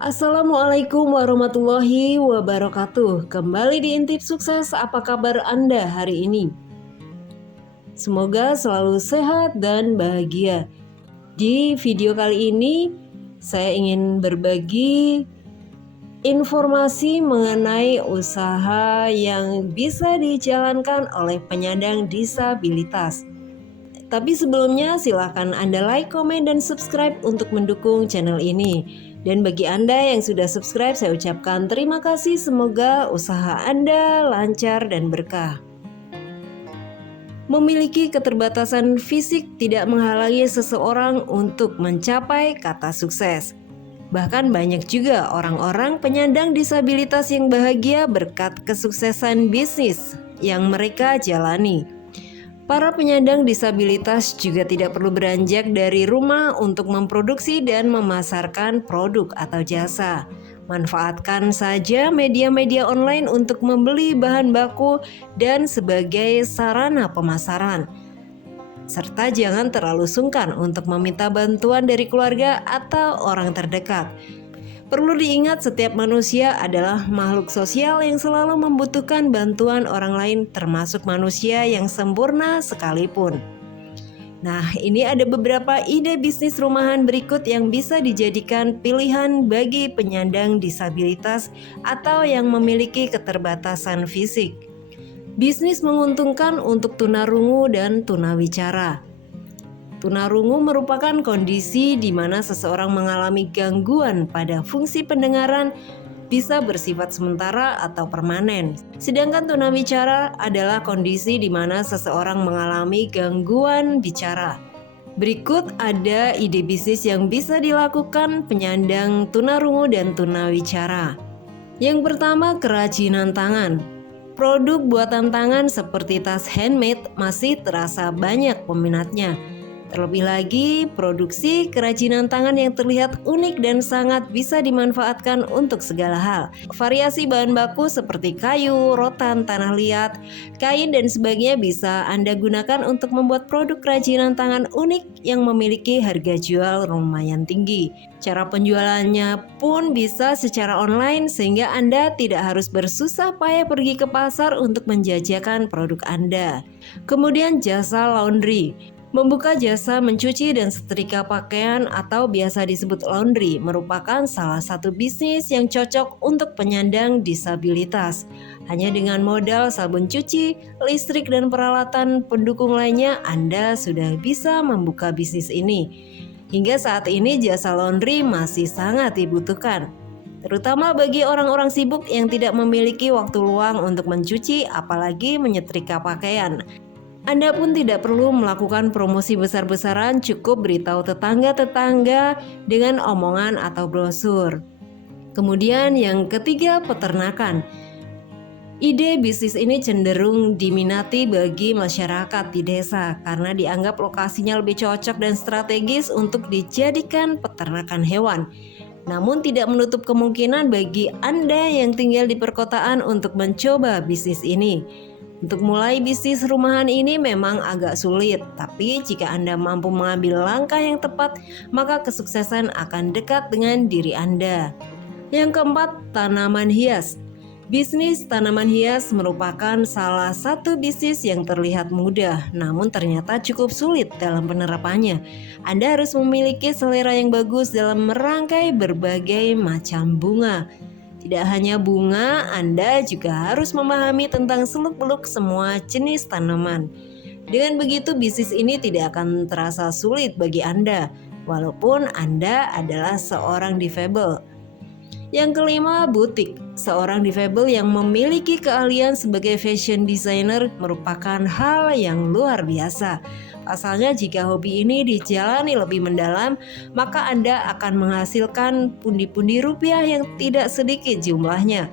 Assalamualaikum warahmatullahi wabarakatuh. Kembali di Intip Sukses, apa kabar Anda hari ini? Semoga selalu sehat dan bahagia. Di video kali ini, saya ingin berbagi informasi mengenai usaha yang bisa dijalankan oleh penyandang disabilitas. Tapi sebelumnya silahkan Anda like, komen, dan subscribe untuk mendukung channel ini. Dan bagi Anda yang sudah subscribe, saya ucapkan terima kasih. Semoga usaha Anda lancar dan berkah. Memiliki keterbatasan fisik tidak menghalangi seseorang untuk mencapai kata sukses. Bahkan banyak juga orang-orang penyandang disabilitas yang bahagia berkat kesuksesan bisnis yang mereka jalani. Para penyandang disabilitas juga tidak perlu beranjak dari rumah untuk memproduksi dan memasarkan produk atau jasa. Manfaatkan saja media-media online untuk membeli bahan baku dan sebagai sarana pemasaran. Serta jangan terlalu sungkan untuk meminta bantuan dari keluarga atau orang terdekat. Perlu diingat, setiap manusia adalah makhluk sosial yang selalu membutuhkan bantuan orang lain, termasuk manusia yang sempurna sekalipun. Nah, ini ada beberapa ide bisnis rumahan berikut yang bisa dijadikan pilihan bagi penyandang disabilitas atau yang memiliki keterbatasan fisik. Bisnis menguntungkan untuk tunarungu dan tunawicara. Tunarungu merupakan kondisi di mana seseorang mengalami gangguan pada fungsi pendengaran, bisa bersifat sementara atau permanen. Sedangkan tunawicara adalah kondisi di mana seseorang mengalami gangguan bicara. Berikut ada ide bisnis yang bisa dilakukan penyandang tunarungu dan tunawicara. Yang pertama, kerajinan tangan. Produk buatan tangan seperti tas handmade masih terasa banyak peminatnya. Terlebih lagi, produksi kerajinan tangan yang terlihat unik dan sangat bisa dimanfaatkan untuk segala hal. Variasi bahan baku seperti kayu, rotan, tanah liat, kain, dan sebagainya bisa Anda gunakan untuk membuat produk kerajinan tangan unik yang memiliki harga jual lumayan tinggi. Cara penjualannya pun bisa secara online sehingga Anda tidak harus bersusah payah pergi ke pasar untuk menjajakan produk Anda. Kemudian jasa laundry. Membuka jasa mencuci dan setrika pakaian atau biasa disebut laundry merupakan salah satu bisnis yang cocok untuk penyandang disabilitas. Hanya dengan modal sabun cuci, listrik, dan peralatan pendukung lainnya, Anda sudah bisa membuka bisnis ini. Hingga saat ini jasa laundry masih sangat dibutuhkan, terutama bagi orang-orang sibuk yang tidak memiliki waktu luang untuk mencuci apalagi menyetrika pakaian. Anda pun tidak perlu melakukan promosi besar-besaran, cukup beritahu tetangga-tetangga dengan omongan atau brosur. Kemudian yang ketiga, peternakan. Ide bisnis ini cenderung diminati bagi masyarakat di desa karena dianggap lokasinya lebih cocok dan strategis untuk dijadikan peternakan hewan. Namun tidak menutup kemungkinan bagi Anda yang tinggal di perkotaan untuk mencoba bisnis ini. Untuk mulai bisnis rumahan ini memang agak sulit, tapi jika Anda mampu mengambil langkah yang tepat, maka kesuksesan akan dekat dengan diri Anda. Yang keempat, tanaman hias. Bisnis tanaman hias merupakan salah satu bisnis yang terlihat mudah, namun ternyata cukup sulit dalam penerapannya. Anda harus memiliki selera yang bagus dalam merangkai berbagai macam bunga. Tidak hanya bunga, Anda juga harus memahami tentang seluk-beluk semua jenis tanaman. Dengan begitu, bisnis ini tidak akan terasa sulit bagi Anda, walaupun Anda adalah seorang difabel. Yang kelima, butik. Seorang difabel yang memiliki keahlian sebagai fashion designer merupakan hal yang luar biasa. Pasalnya jika hobi ini dijalani lebih mendalam, maka Anda akan menghasilkan pundi-pundi rupiah yang tidak sedikit jumlahnya.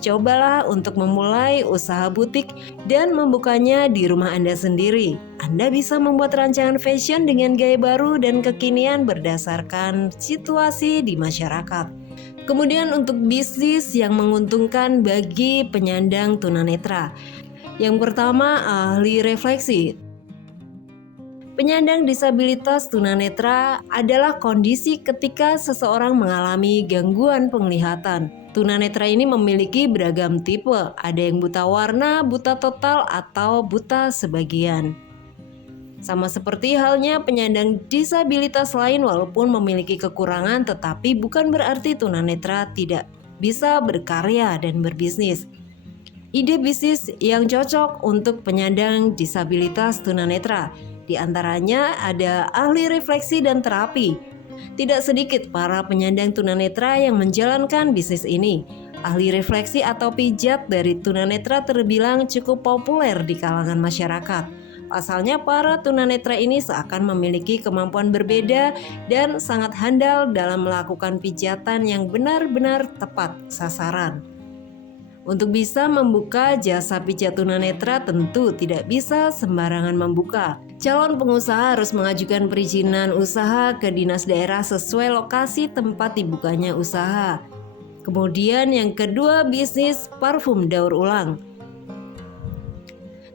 Cobalah untuk memulai usaha butik dan membukanya di rumah Anda sendiri. Anda bisa membuat rancangan fashion dengan gaya baru dan kekinian berdasarkan situasi di masyarakat. Kemudian untuk bisnis yang menguntungkan bagi penyandang tunanetra. Yang pertama, ahli refleksi. Penyandang disabilitas tunanetra adalah kondisi ketika seseorang mengalami gangguan penglihatan. Tunanetra ini memiliki beragam tipe, ada yang buta warna, buta total, atau buta sebagian. Sama seperti halnya penyandang disabilitas lain, walaupun memiliki kekurangan, tetapi bukan berarti tunanetra tidak bisa berkarya dan berbisnis. Ide bisnis yang cocok untuk penyandang disabilitas tunanetra, di antaranya ada ahli refleksi dan terapi. Tidak sedikit para penyandang tunanetra yang menjalankan bisnis ini. Ahli refleksi atau pijat dari tunanetra terbilang cukup populer di kalangan masyarakat. Pasalnya para tunanetra ini seakan memiliki kemampuan berbeda dan sangat handal dalam melakukan pijatan yang benar-benar tepat sasaran. Untuk bisa membuka jasa pijat tunanetra tentu tidak bisa sembarangan membuka. Calon pengusaha harus mengajukan perizinan usaha ke dinas daerah sesuai lokasi tempat dibukanya usaha. Kemudian yang kedua, bisnis parfum daur ulang.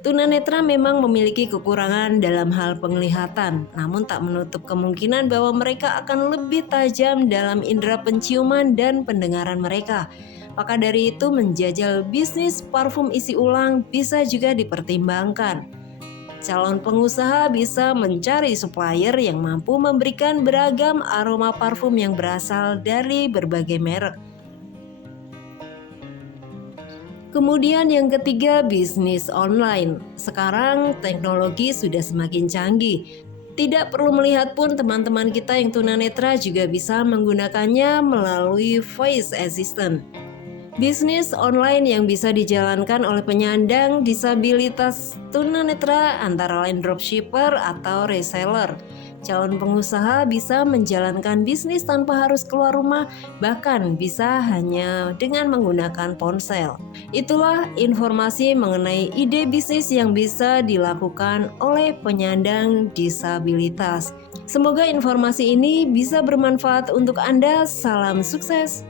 Tunanetra memang memiliki kekurangan dalam hal penglihatan, namun tak menutup kemungkinan bahwa mereka akan lebih tajam dalam indera penciuman dan pendengaran mereka. Maka dari itu menjajal bisnis parfum isi ulang bisa juga dipertimbangkan. Calon pengusaha bisa mencari supplier yang mampu memberikan beragam aroma parfum yang berasal dari berbagai merek. Kemudian yang ketiga, bisnis online. Sekarang teknologi sudah semakin canggih. Tidak perlu melihat pun teman-teman kita yang tunanetra juga bisa menggunakannya melalui voice assistant. Bisnis online yang bisa dijalankan oleh penyandang disabilitas tunanetra antara lain dropshipper atau reseller. Calon pengusaha bisa menjalankan bisnis tanpa harus keluar rumah, bahkan bisa hanya dengan menggunakan ponsel. Itulah informasi mengenai ide bisnis yang bisa dilakukan oleh penyandang disabilitas. Semoga informasi ini bisa bermanfaat untuk Anda. Salam sukses.